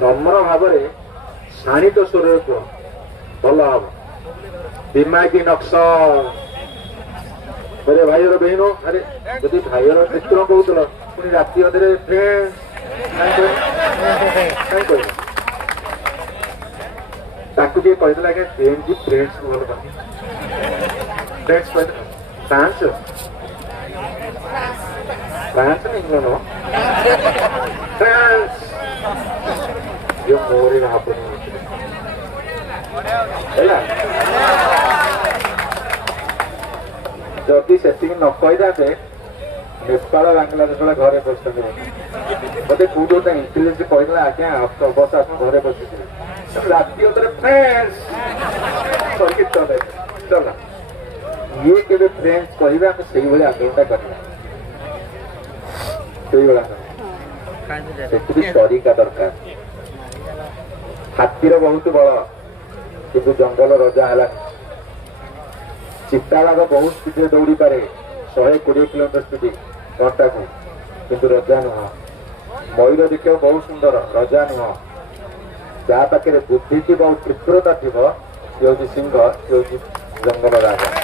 ନମ୍ର ଭାବରେ ଶାଣିତ ସ୍ୱରରେ କୁହ, ଭଲ ହବ। ଦିମାଗୀ ନକ୍ସଲ अरे भाइर बहनों, अरे यदि भाइर मित्र कौल पुणी राति अधे फ्रेंड्स कहदेला आज्ञा फ्रेंड की फ्रेंड्स को भल पाती फ्रेंड्स कह फ्रांस फ्रांस ना इंग्लैंड हो फ्रांस यो मोरी भापनी जदि से न कहीदे नेपाल बांग्लादेश वाला घरे बस मत कौट गोटे इंटेलिजेंस कहला आज्ञा बस आप घरे बस राति चल ये के फ्रेंड्स कहवा से आंदोलन करवा तरीका दरकार। हाथीर बहुत बड़ कि जंगल रजा है। चिताबाघ बहुत स्पीड दौड़ी पारे 120 किलोमीटर स्पीड घंटा को, किंतु रजा नुह। मयूर देखा बहुत सुंदर, रजा नुह। जहाँ पाखे बुद्धि थी और तीव्रता थी सी हूँ सिंह, सी हूँ जंगल राजा।